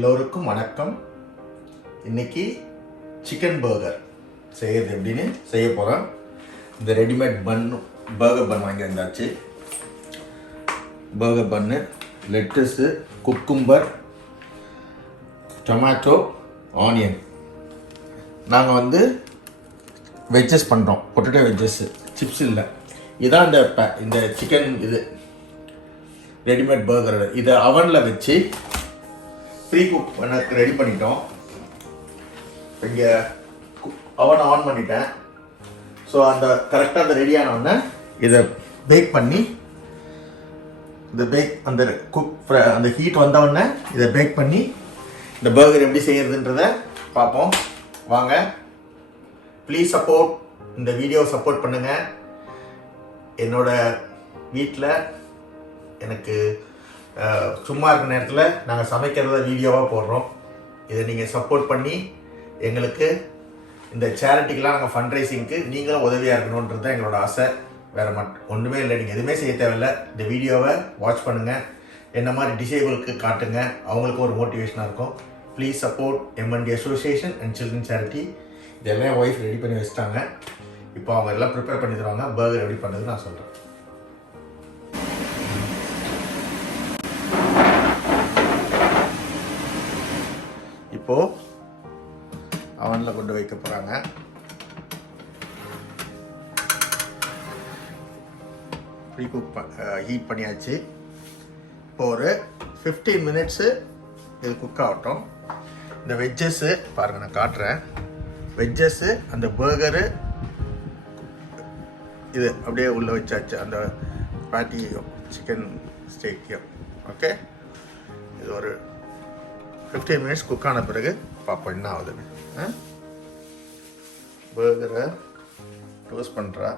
எல்லோருக்கும் வணக்கம். இன்னைக்கு சிக்கன் பர்கர் செய்கிறது எப்படின்னு செய்ய போகிறோம். இந்த ரெடிமேட் பர்கர் பன் வாங்கி வந்தாச்சு. பர்கர் பன்னு, லெட்டஸு, குக்கும்பர், டொமேட்டோ, ஆனியன். நாங்கள் வெஜ்ஜஸ் பண்ணுறோம், பொட்டேட்டோ வெஜ்ஜஸ்ஸு, சிப்ஸ் இல்லை. இதான் இந்த சிக்கன் ரெடிமேட் பர்கர். இதை அவனில் வச்சு ப்ரீ குக் பண்ண ரெடி பண்ணிட்டோம். இங்கே அவனை ஆன் பண்ணிட்டேன். ஸோ கரெக்டாக அந்த ரெடியானவுடனே இதை பேக் பண்ணி அந்த ஹீட் வந்தவுடனே இதை பேக் பண்ணி இந்த பர்கர் எப்படி செய்கிறதுன்றதை பார்ப்போம். வாங்க, ப்ளீஸ் சப்போர்ட். இந்த வீடியோ சப்போர்ட் பண்ணுங்கள். என்னோட வீட்டில் எனக்கு சும்மா இருக்கிற நேரத்தில் நாங்கள் சமைக்கிறத வீடியோவாக போடுறோம். இதை நீங்கள் சப்போர்ட் பண்ணி எங்களுக்கு இந்த சேரிட்டிக்கெலாம் நாங்கள் ஃபண்ட் ரைசிங்க்கு நீங்களும் உதவியாக இருக்கணுன்றது தான் எங்களோட ஆசை. வேறு ஒன்றுமே இல்லை. நீங்கள் எதுவுமே செய்ய தேவையில்லை. இந்த வீடியோவை வாட்ச் பண்ணுங்கள். என்ன மாதிரி டிசேபிளுக்கு காட்டுங்க, அவங்களுக்கும் ஒரு மோட்டிவேஷனாக இருக்கும். Please support MNT association and children charity. இதெல்லாம் என் ஒய்ஃப் ரெடி பண்ணி வச்சுட்டாங்க. இப்போ அவங்க எல்லாம் ப்ரிப்பேர் பண்ணி தருவாங்க. பர்கர் எப்படி பண்ணுறது நான் சொல்கிறேன். இப்போது அவனில் கொண்டு வைக்க போகிறாங்க. ப்ரீ குக் ஹீட் பண்ணியாச்சு. இப்போ ஒரு 15 மினிட்ஸு இது குக் ஆகட்டும். இந்த வெஜ்ஜஸ்ஸு பாருங்கள், நான் காட்டுறேன். வெஜ்ஜஸ்ஸு, அந்த பர்கரு இது அப்படியே உள்ளே வச்சாச்சு. அந்த பேட்டியும் சிக்கன் ஸ்டேக்கையும். ஓகே, இது ஒரு 15 மினிட்ஸ் குக் ஆன பிறகு பார்ப்போம் என்ன ஆகுதுன்னு. பர்கரை டோஸ்ட் பண்ணுறா.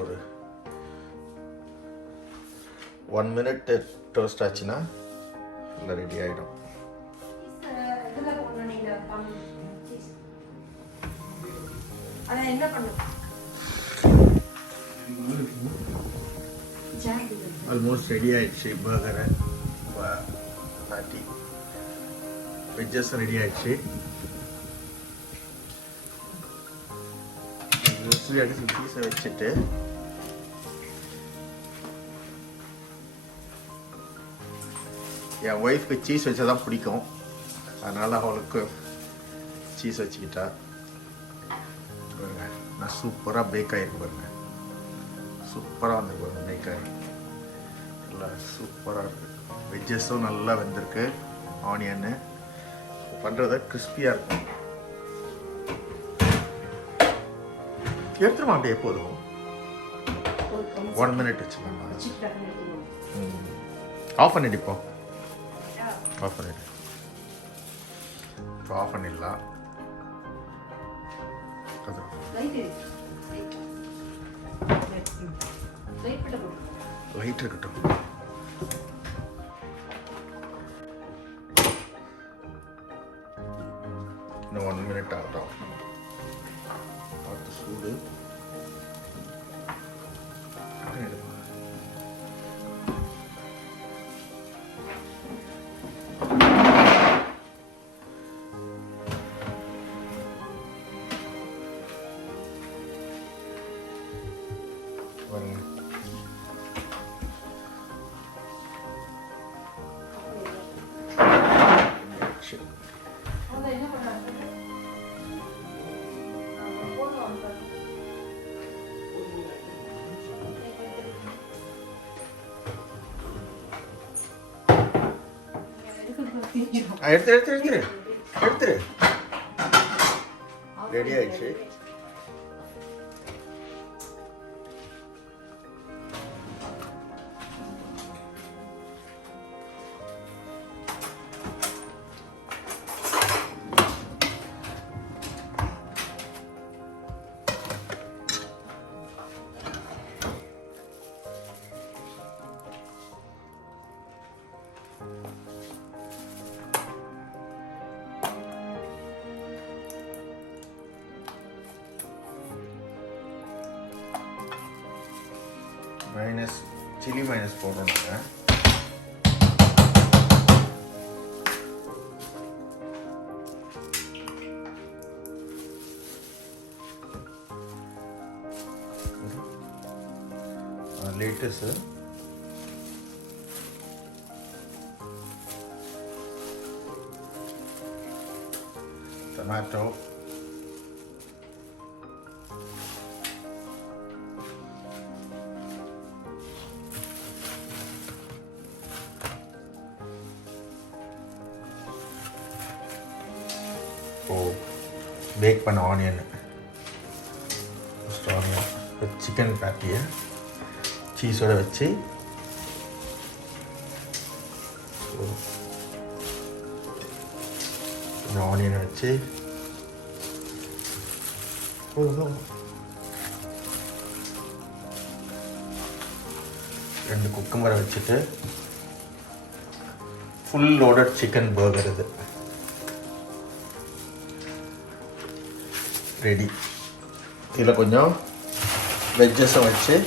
ஒரு 1 மினிட் டோஸ்ட் ஆச்சுன்னா நல்லா ரெடி ஆகிடும். என்ன பண்ணும்? ஆல்மோஸ்ட் ரெடி ஆயிடுச்சு. பர்கரை பாட்டி வெஜ்ஜஸ் ரெடி ஆயிடுச்சு. அடிச்சு பீஸை வச்சுட்டு என் ஒய்ஃப்க்கு சீஸ் வச்சா தான் பிடிக்கும். அதனால் அவளுக்கு சீஸ் வச்சுக்கிட்டா. நான் சூப்பராக பேக் ஆகிருக்கு பாருங்க. சூப்பராக வந்துருக்கு பாருங்க. பேக் ஆகி நல்லா சூப்பராக இருக்குது. வெஜ்ஜஸும் நல்லா வெந்திருக்கு. ஆனியன்னு பண்ணுறத கிறிஸ்பியாக இருக்கும். எடுத்துருமா அப்படியே போதும். 1 மினிட் வச்சுக்கலாம். ஆஃப் பண்ணிட்டு இப்போ ஆஃப் பண்ணிட்டு இப்போ ஆஃப் பண்ணிடலாம். லைட் இருக்கட்டும். இன்னும் 1 மினிட் ஆகட்டும். பார்த்து சூடு. எடுத்துரு. ரெடி ஆயிடுச்சு. mayonnaise, chili mayonnaise போடுறோம் நாங்கள். lettuce, tomato, bake பண்ண onion, chicken patty, cheese ஓட வச்சு ஆனியனை வச்சு ரெண்டு குக்கும்பரை வச்சுட்டு ஃபுல் லோடட் சிக்கன் பர்கர் இது ரெடி. இதில் கொஞ்சம் வெஜ்ஜஸும் வச்சு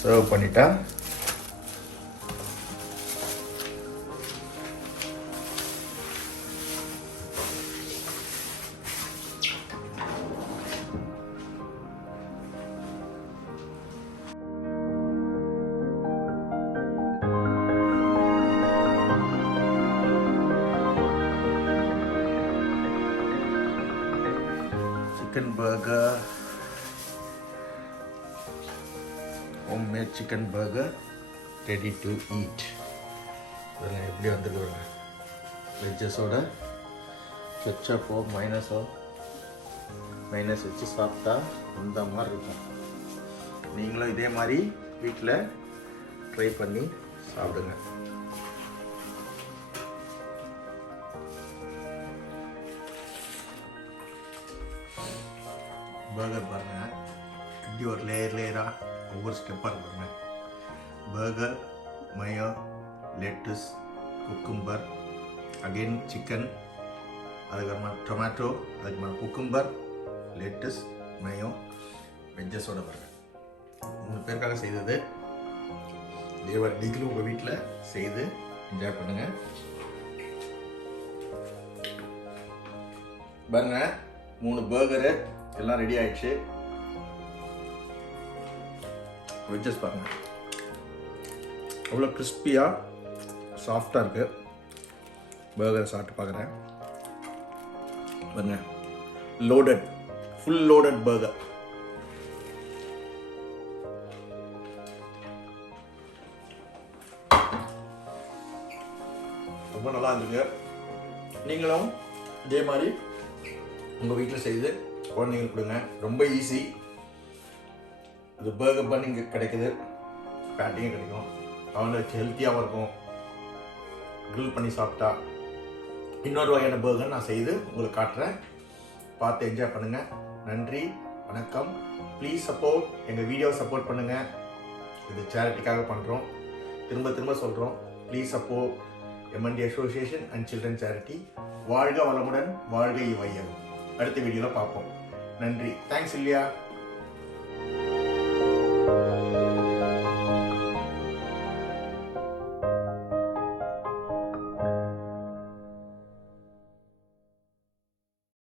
சர்வ் பண்ணிட்டா chicken burger, homemade chicken burger ready to eat. இதெல்லாம் எப்படி வந்துருக்குறாங்க வெஜ்ஜஸோட கெச்சப்போ மைனஸோ மைனஸ் வச்சு சாப்பிட்டா அந்த மாதிரி இருக்கும். நீங்களும் இதே மாதிரி வீட்டில் ட்ரை பண்ணி சாப்பிடுங்க. பர்கர் பாருங்கள், இப்படி ஒரு லேயராக ஒவ்வொரு ஸ்டெப்பாக இருக்குங்க. Burger, mayo, lettuce, cucumber, again chicken, அதுக்கப்புறமா டொமேட்டோ, அதுக்கப்புறமா குக்கும்பர், லெட்டஸ், மயோ, வெஜ்ஜஸோட பர்கர். 3 பேருக்காக செய்தது. நீங்களும் உங்கள் வீட்டில் செய்து என்ஜாய் பண்ணுங்கள். பாருங்க, 3 பர்கரு எல்லாம் ரெடி ஆயிடுச்சு. வெஜ்ஜஸ் பாருங்க, அவ்வளோ கிறிஸ்பியாக சாஃப்டாக இருக்குது. பர்கரை சாப்பிட்டு பார்க்குறேன் பாருங்க. Loaded, full loaded burger. ரொம்ப நல்லா இருந்துருக்கு. நீங்களும் இதே மாதிரி உங்கள் வீட்டில் செய்து குழந்தைங்களுக்கு கொடுங்க. ரொம்ப ஈஸி. இது பர்கர் பன் இங்கே கிடைக்குது, பேட்டியும் கிடைக்கும். அவங்களுக்கு ஹெல்த்தியாகவும் இருக்கும். க்ரில் பண்ணி சாப்பிட்டா இன்னொரு வகையான பர்கர் நான் செய்து உங்களுக்கு காட்டுறேன். பார்த்து என்ஜாய் பண்ணுங்கள். நன்றி, வணக்கம். ப்ளீஸ் சப்போர்ட், எங்கள் வீடியோவை சப்போர்ட் பண்ணுங்கள். இது சேரிட்டிக்காக பண்ணுறோம். திரும்ப சொல்கிறோம். Please support MNT association and children charity. வாழ்க வளமுடன், வாழ்க இவ்வையகம். அடுத்த வீடியோவில் பார்ப்போம். நன்றி. தேங்க்ஸ் இல்லையா.